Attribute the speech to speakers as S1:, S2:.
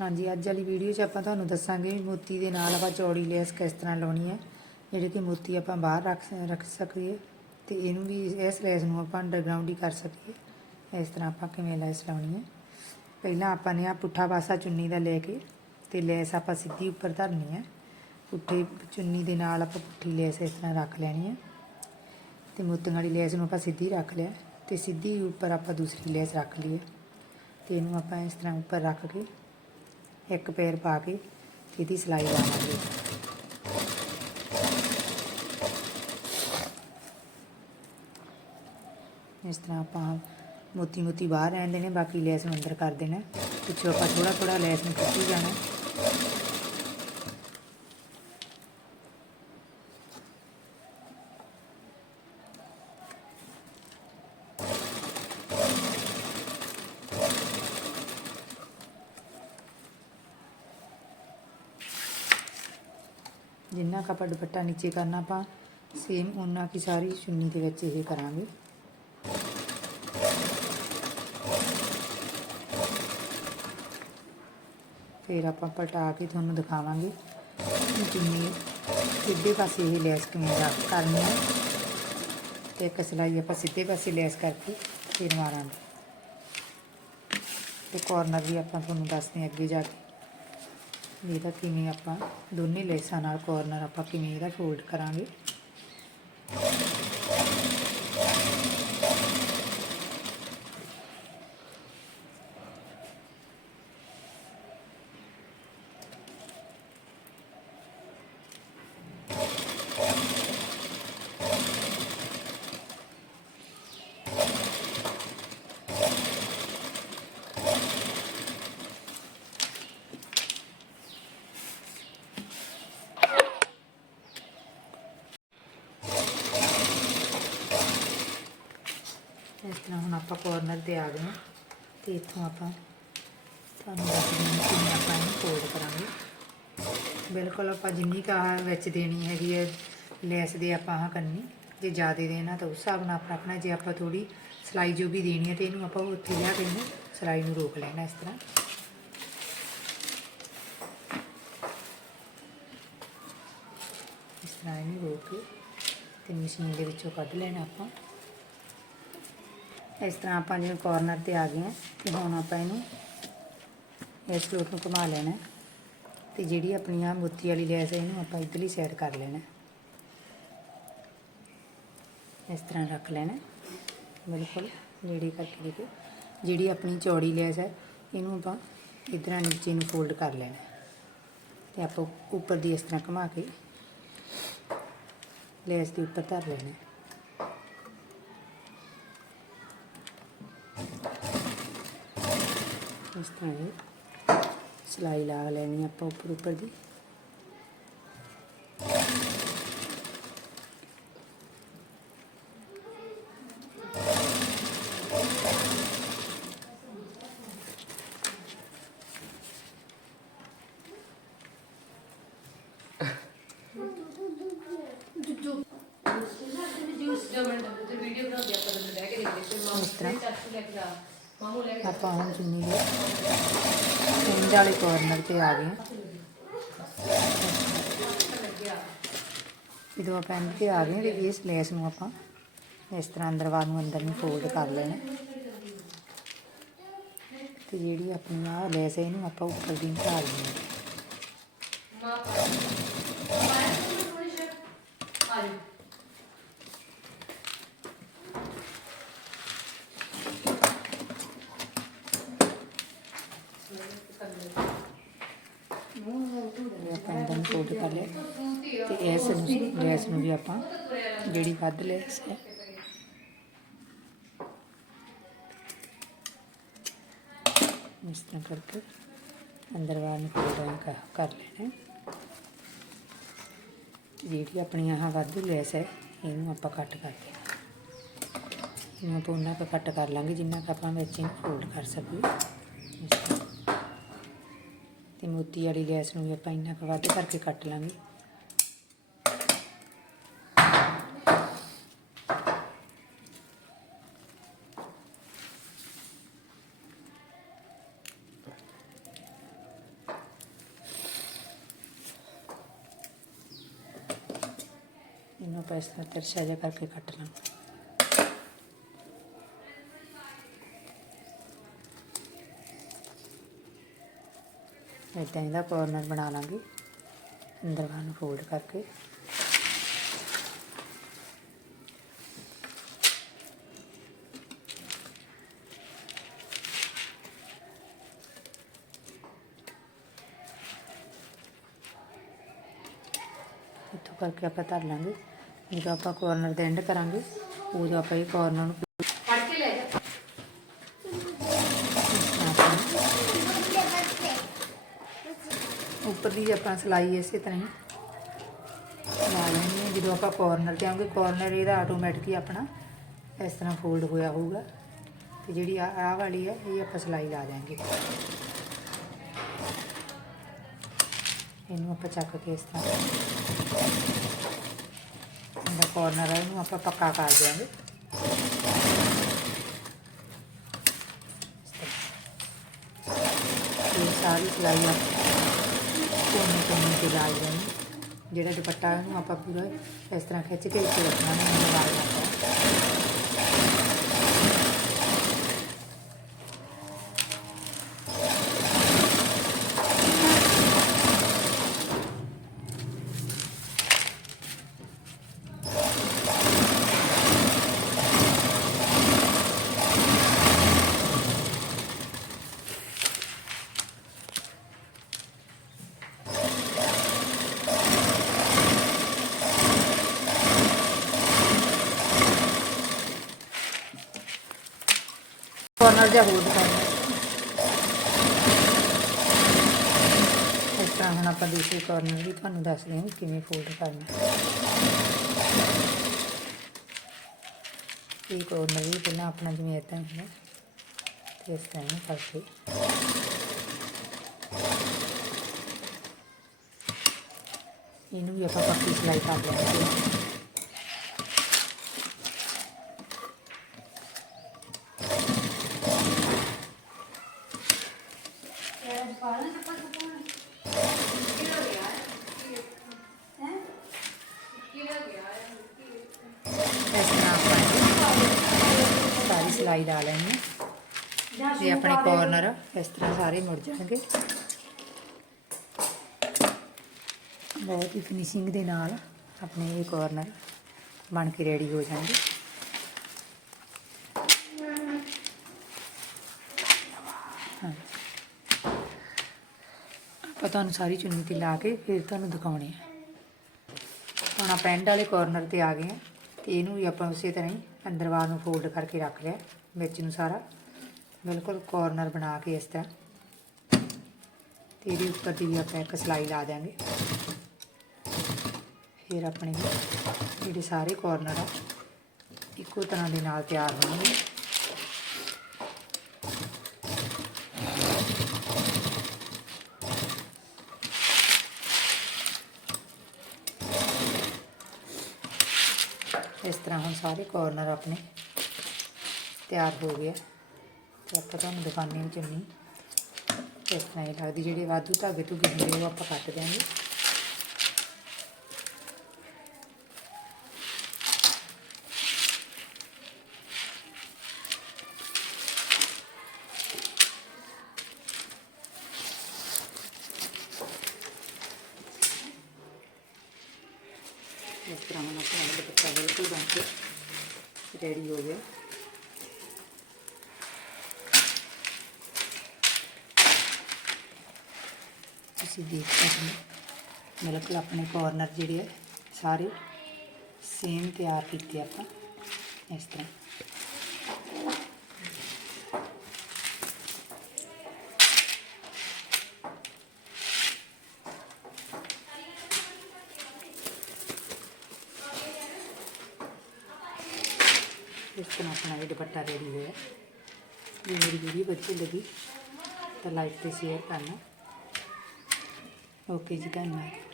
S1: ਹਾਂਜੀ, ਅੱਜ ਵਾਲੀ ਵੀਡੀਓ 'ਚ ਆਪਾਂ ਤੁਹਾਨੂੰ ਦੱਸਾਂਗੇ ਵੀ ਮੋਤੀ ਦੇ ਨਾਲ ਆਪਾਂ ਚੌੜੀ ਲੈਸ ਕਿਸ ਤਰ੍ਹਾਂ ਲਾਉਣੀ ਹੈ, ਜਿਹੜੇ ਕਿ ਮੋਤੀ ਆਪਾਂ ਬਾਹਰ ਰੱਖ ਰੱਖ ਸਕੀਏ ਤੇ ਇਹਨੂੰ ਵੀ ਇਸ ਲੈਸ ਨੂੰ ਆਪਾਂ ਅੰਡਰਗਰਾਉਂਡ ਹੀ ਕਰ ਸਕੀਏ। ਇਸ ਤਰ੍ਹਾਂ ਆਪਾਂ ਕਿਵੇਂ ਲੈਸ ਲਾਉਣੀ ਹੈ। ਪਹਿਲਾਂ ਆਪਾਂ ਨੇ ਆ ਪੁੱਠਾ ਪਾਸਾ ਚੁੰਨੀ ਦਾ ਲੈ ਕੇ ਤੇ ਲੈਸ ਆਪਾਂ ਸਿੱਧੀ ਉੱਪਰ ਧਰਨੀ ਹੈ। ਪੁੱਠੇ ਚੁੰਨੀ ਦੇ ਨਾਲ ਆਪਾਂ ਪੁੱਠੀ ਲੈਸ ਇਸ ਤਰ੍ਹਾਂ ਰੱਖ ਲੈਣੀ ਹੈ। ਤੇ ਮੋਤੀਆਂ ਵਾਲੀ ਲੈਸ ਨੂੰ ਆਪਾਂ ਸਿੱਧੀ ਰੱਖ ਲਿਆ ਤੇ ਸਿੱਧੀ ਉੱਪਰ ਆਪਾਂ ਦੂਸਰੀ ਲੈਸ ਰੱਖ ਲਈਏ। ਹੈ ਤੇ ਇਹਨੂੰ ਆਪਾਂ ਇਸ ਤਰ੍ਹਾਂ ਉੱਪਰ ਰੱਖ ਕੇ ਇੱਕ ਪੈਰ ਪਾ ਕੇ ਇਹਦੀ ਸਿਲਾਈ ਲਾਵਾਂਗੇ। ਇਸ ਤਰ੍ਹਾਂ ਆਪਾਂ ਮੋਤੀ ਮੋਤੀ ਬਾਹਰ ਰਹਿਣ ਦੇਣੇ, ਬਾਕੀ ਲੈਸ ਨੂੰ ਅੰਦਰ ਕਰ ਦੇਣਾ। ਪਿੱਛੋਂ ਆਪਾਂ ਥੋੜਾ ਥੋੜਾ ਲੈਸ ਨੂੰ ਖਿੱਚੀ ਜਾਣਾ। ਜਿੰਨਾ ਕੁ ਆਪਾਂ ਦੁਪੱਟਾ ਨੀਚੇ ਕਰਨਾ ਆਪਾਂ ਸੇਮ ਉਹਨਾਂ ਕੀ ਸਾਰੀ ਚੁੰਨੀ ਦੇ ਵਿੱਚ ਇਹ ਕਰਾਂਗੇ ਫਿਰ ਆਪਾਂ ਪਲਟਾ ਕੇ ਤੁਹਾਨੂੰ ਦਿਖਾਵਾਂਗੇ ਕਿ ਚੁੰਨੀ ਸਿੱਧੇ ਪਾਸੇ ਇਹ ਲੈਸ ਕਿਵੇਂ ਦਾ ਕਰਨੀ ਹੈ ਤੇ ਇੱਕ ਸਿਲਾਈ ਆਪਾਂ ਸਿੱਧੇ ਪਾਸੇ ਲੈਸ ਕਰਕੇ ਫਿਰ ਮਾਰਾਂਗੇ ਤੇ ਕਾਰਨਰ ਵੀ ਆਪਾਂ ਤੁਹਾਨੂੰ ਦੱਸਦੇ ਹਾਂ ਅੱਗੇ ਜਾ ਕੇ ਵੀ ਇਹਦਾ ਕਿਵੇਂ ਆਪਾਂ ਦੋਨੇ ਲੈਸਾਂ ਨਾਲ ਕੋਰਨਰ ਆਪਾਂ ਕਿਵੇਂ ਇਹਦਾ ਫੋਲਡ ਕਰਾਂਗੇ। ਤਰ੍ਹਾਂ ਹੁਣ ਆਪਾਂ ਕੋਰਨਰ ਤੇ ਆ ਗਏ ਹਾਂ ਤੇ ਇੱਥੋਂ ਆਪਾਂ ਤੁਹਾਨੂੰ ਦੱਸਦੇ ਹਾਂ ਕਿਵੇਂ ਆਪਾਂ ਇਹਨੂੰ ਫੋਲਡ ਕਰਾਂਗੇ। ਬਿਲਕੁਲ ਆਪਾਂ ਜਿੰਨੀ ਕਾ ਵਿੱਚ ਦੇਣੀ ਹੈਗੀ ਹੈ, ਲੈਸ ਦੇ ਆਪਾਂ ਆਹ ਕਰਨੀ, ਜੇ ਜ਼ਿਆਦਾ ਦੇਣਾ ਤਾਂ ਉਸ ਹਿਸਾਬ ਨਾਲ ਆਪਾਂ ਰੱਖਣਾ ਜੇ ਆਪਾਂ ਥੋੜੀ ਸਲਾਈ ਜੋ ਵੀ ਦੇਣੀ ਹੈ ਤੇ ਇਹਨੂੰ ਆਪਾਂ ਉੱਥੇ ਲਿਆ ਕੇ ਇਹਨੂੰ ਸਲਾਈ ਨੂੰ ਰੋਕ ਲੈਣਾ ਇਸ ਤਰ੍ਹਾਂ। ਇਸ ਤਰ੍ਹਾਂ ਇਹਨੂੰ ਰੋਕ ਕੇ ਤੇ ਮਸ਼ੀਨ ਦੇ ਵਿੱਚੋਂ ਕੱਢ ਲੈਣਾ ਆਪਾਂ। ਇਸ ਤਰ੍ਹਾਂ ਆਪਾਂ ਜਿਵੇਂ ਕੋਰਨਰ ਤੇ ਆ ਗਏ ਹਾਂ ਤੇ ਹੁਣ ਆਪਾਂ ਇਹਨੂੰ ਇਸ ਫਲੋਟ ਨੂੰ ਘੁਮਾ ਲੈਣਾ ਹੈ ਤੇ ਜਿਹੜੀ ਆਪਣੀ ਆ ਮੋਤੀ ਵਾਲੀ ਲੈਸ ਹੈ ਇਹਨੂੰ ਆਪਾਂ ਇਧਰਲੀ ਸਾਈਡ ਕਰ ਲੈਣਾ ਇਸ ਤਰ੍ਹਾਂ ਰੱਖ ਲੈਣਾ ਹੈ। ਬਿਲਕੁਲ ਨੇੜੇ ਕਰਕੇ ਦੇਖੋ ਜਿਹੜੀ ਆਪਣੀ ਚੌੜੀ ਲੈਸ ਹੈ ਇਹਨੂੰ ਆਪਾਂ ਇਧਰਾਂ ਨੀਚੇ ਨੂੰ ਫੋਲਡ ਕਰ ਲੈਣਾ ਹੈ। ਤੇ ਆਪਾਂ ਉੱਪਰ ਦੀ ਇਸ ਤਰ੍ਹਾਂ ਘੁਮਾ ਕੇ ਲੈਸ ਦੇ ਉੱਪਰ ਧਰ ਲੈਣਾ ਇਸ ਤਰ੍ਹਾਂ ਇਹ ਸਿਲਾਈ ਲਾ ਲੈਣੀ ਆਪਾਂ ਉੱਪਰ ਉੱਪਰ ਦੀ। ਇਸ ਤਰ੍ਹਾਂ। ਆਪਾਂ ਹੁਣ ਚੁੰਨੀ ਦੇ ਸਿੰਜ ਵਾਲੇ ਕੋਰਨਰ ਤੇ ਆ ਗਏ ਜਦੋਂ ਆਪਾਂ end ਤੇ ਆ ਗਏ ਤੇ ਇਸ ਲੇਸ ਨੂੰ ਆਪਾਂ ਇਸ ਤਰ੍ਹਾਂ ਅੰਦਰਵਾਰ ਨੂੰ ਅੰਦਰ ਨੂੰ ਫੋਲਡ ਕਰ ਲੈਣਾ ਤੇ ਜਿਹੜੀ ਆਪਣੀ ਆ ਲੈਸ ਹੈ, ਇਹਨੂੰ ਆਪਾਂ ਉੱਪਰ ਦੀ ਨਿਕਾਲ ਲੈਣੀ ਹੈ। ਇਹ ਆਪਾਂ ਅੰਦਰ ਨੂੰ ਫੋਲਡ ਕਰ ਲਿਆ। ਤੇ ਇਸ ਨੂੰ ਲੈਸ ਨੂੰ ਵੀ ਆਪਾਂ ਜਿਹੜੀ ਵੱਧ ਲੈਸ ਹੈ। ਇਸ ਤਰ੍ਹਾਂ ਕਰਕੇ ਅੰਦਰ ਵਾਲ ਨੂੰ ਫੋਲਡ ਕਰ ਲੈਣਾ। ਜਿਹੜੀ ਆਪਣੀ ਆਹ ਵਾਧੂ ਲੈਸ ਹੈ, ਇਹਨੂੰ ਆਪਾਂ ਕੱਟ ਕਰ ਦੇਣਾ। ਇਹਨੂੰ ਆਪਾਂ ਉਹਨਾਂ ਕੁ ਕੱਟ ਕਰ ਲਾਂਗੇ ਜਿੰਨਾ ਕੁ ਆਪਾਂ ਵਿੱਚ ਇਹਨੂੰ ਫੋਲਡ ਕਰ ਸਕੀਏ। ਤੇ ਮੋਤੀ ਵਾਲੀ ਲੈਸ ਨੂੰ ਵੀ ਆਪਾਂ ਇੰਨਾ ਕੁ ਵੱਧ ਕਰਕੇ ਕੱਟ ਲਾਂਗੇ। ਇਹਨੂੰ ਆਪਾਂ ਇਸ ਤਰ੍ਹਾਂ ਤਿਰਛਾ ਜਿਹਾ ਕਰਕੇ ਕੱਟ ਲਾਂਗੇ। ਇੱਦਾਂ ਇਹਦਾ ਕੋਰਨਰ ਬਣਾ ਲਾਂਗੇ। ਅੰਦਰ ਬਾਹਰ ਨੂੰ ਫੋਲਡ ਕਰਕੇ। ਇੱਥੋਂ ਕਰਕੇ ਆਪਾਂ ਧਰ ਲਾਂਗੇ। ਜਦੋਂ ਆਪਾਂ ਕੋਰਨਰ ਦੇ ਐਂਡ ਕਰਾਂਗੇ, ਉਦੋਂ ਆਪਾਂ ਇਹ ਕੋਰਨਰ ਨੂੰ
S2: ਫੜ ਕੇ ਲੈ ਜਾ
S1: ਆਪਾਂ ਉੱਪਰ ਆਪਾਂ ਸਲਾਈ ਇਸੇ ਤਰ੍ਹਾਂ ਹੀ ਲਾ ਲੈਣੀ ਹੈ। ਜਦੋਂ ਆਪਾਂ ਕੋਰਨਰ ਤੇ ਆਉਂਗੇ ਕੋਰਨਰ ਇਹਦਾ ਆਟੋਮੈਟਿਕ ਹੀ ਆਪਣਾ ਇਸ ਤਰ੍ਹਾਂ ਫੋਲਡ ਹੋਇਆ ਹੋਊਗਾ। ਤੇ ਜਿਹੜੀ ਆ, ਆਹ ਵਾਲੀ ਹੈ, ਇਹ ਆਪਾਂ ਸਲਾਈ ਲਾ ਦਿਆਂਗੇ। ਇਹਨੂੰ ਆਪਾਂ ਚੱਕ ਕੇ ਇਸ ਤਰ੍ਹਾਂ ਇਹਦਾ ਕੋਰਨਰ ਹੈ ਇਹਨੂੰ ਆਪਾਂ ਪੱਕਾ ਕਰ ਦਿਆਂਗੇ। ਸਾਰੀ ਸਲਾਈ ਆਪਾਂ ਕੋਨੇ ਤੇ ਲਾ ਦੇਣੀ ਜਿਹੜਾ ਦੁਪੱਟਾ ਉਹਨੂੰ ਆਪਾਂ ਪੂਰਾ ਇਸ ਤਰ੍ਹਾਂ ਖਿੱਚ ਕੇ ਇੱਥੇ ਰੱਖਣਾ ਨਹੀਂ ਕੋਰਨਰ ਜਿਹਾ ਹੋਲਡ ਕਰਨਾ ਇਸ ਤਰ੍ਹਾਂ ਹੁਣ ਆਪਾਂ ਦੂਸਰੇ ਕੋਰਨਰ ਵੀ ਤੁਹਾਨੂੰ ਦੱਸਦੇ ਹਾਂ ਕਿਵੇਂ ਫੋਲਡ ਕਰਨਾ। ਇਹ ਕੋਰਨਰ ਵੀ ਪਹਿਲਾਂ ਆਪਣਾ ਜਿਵੇਂ ਇੱਦਾਂ ਹੁੰਦਾ, ਤੇ ਇਸ ਤਰ੍ਹਾਂ ਇਹਨੂੰ ਕਰਕੇ ਇਹਨੂੰ ਵੀ ਆਪਾਂ ਪੱਕੀ ਸਿਲਾਈ ਕਰ ਲੈਂਦੇ ਇਸ ਤਰ੍ਹਾਂ ਆਪਾਂ ਸਾਰੀ ਸਿਲਾਈ ਲਾ ਲੈਣੀ ਹੈ। ਤੇ ਆਪਣੇ ਕੋਰਨਰ ਇਸ ਤਰ੍ਹਾਂ ਸਾਰੇ ਮੁੜ ਜਾਣਗੇ। ਬਹੁਤ ਹੀ ਫਿਨਿਸ਼ਿੰਗ ਦੇ ਨਾਲ ਆਪਣੇ ਇਹ ਕੋਰਨਰ ਬਣ ਕੇ ਰੈਡੀ ਹੋ ਜਾਣਗੇ। ਆਪਾਂ ਤੁਹਾਨੂੰ ਸਾਰੀ ਚੁੰਨੀ ਤੇ ਲਾ ਕੇ ਫਿਰ ਤੁਹਾਨੂੰ ਦਿਖਾਉਣੇ ਆ। ਹੁਣ ਆਪਾਂ ਐਂਡ ਵਾਲੇ ਕਾਰਨਰ ਤੇ ਆ ਗਏ ਹਾਂ। ਤੇ ਇਹਨੂੰ ਵੀ ਆਪਾਂ ਉਸੇ ਤਰ੍ਹਾਂ ਹੀ ਅੰਦਰ ਬਾਹਰ ਨੂੰ ਫੋਲਡ ਕਰਕੇ ਰੱਖ ਲਿਆ ਵਿੱਚ ਨੂੰ ਸਾਰਾ। ਬਿਲਕੁਲ ਕੋਰਨਰ ਬਣਾ ਕੇ ਇਸ ਤਰ੍ਹਾਂ। ਤੇ ਇਹਦੇ ਉੱਪਰ ਦੀ ਵੀ ਆਪਾਂ ਇੱਕ ਸਲਾਈ ਲਾ ਦਿਆਂਗੇ। ਫਿਰ ਆਪਣੇ ਜਿਹੜੇ ਸਾਰੇ ਕੋਰਨਰ ਆ, ਇੱਕੋ ਤਰ੍ਹਾਂ ਦੇ ਨਾਲ ਤਿਆਰ ਹੋਣਗੇ। ਇਸ ਤਰ੍ਹਾਂ ਹੁਣ ਸਾਰੇ ਕੋਰਨਰ ਆਪਣੇ ਤਿਆਰ ਹੋ ਗਏ ਆ। ਤੇ ਆਪਾਂ ਤੁਹਾਨੂੰ ਦੁਕਾਨੇ ਹਾਂ ਚੁੰਨੀ ਇਸ ਤਰ੍ਹਾਂ ਹੀ ਲੱਗਦੀ, ਜਿਹੜੇ ਵਾਧੂ ਧਾਗੇ ਧੁਗੇ ਹੁੰਦੇ ਉਹ ਆਪਾਂ ਕੱਟ ਦਿਆਂਗੇ ਰੈਡੀ ਹੋ ਗਿਆ ਤੁਸੀਂ ਦੇਖ ਸਕਦੇ ਹੋ ਬਿਲਕੁਲ ਆਪਣੇ ਕਾਰਨਰ ਜਿਹੜੇ ਆ ਸਾਰੇ ਸੇਮ ਤਿਆਰ ਕੀਤੇ ਆਪਾਂ ਇਸ ਤਰ੍ਹਾਂ ਇਸ ਤਰ੍ਹਾਂ ਆਪਣਾ ਇਹ ਦੁਪੱਟਾ ਰੈਡੀ ਹੋਇਆ। ਜੇ ਮੇਰੀ ਵੀਡੀਓ ਵਧੀਆ ਲੱਗੀ, ਤਾਂ ਲਾਈਕ ਤੇ ਸ਼ੇਅਰ ਕਰਨਾ। ਓਕੇ ਜੀ, ਧੰਨਵਾਦ।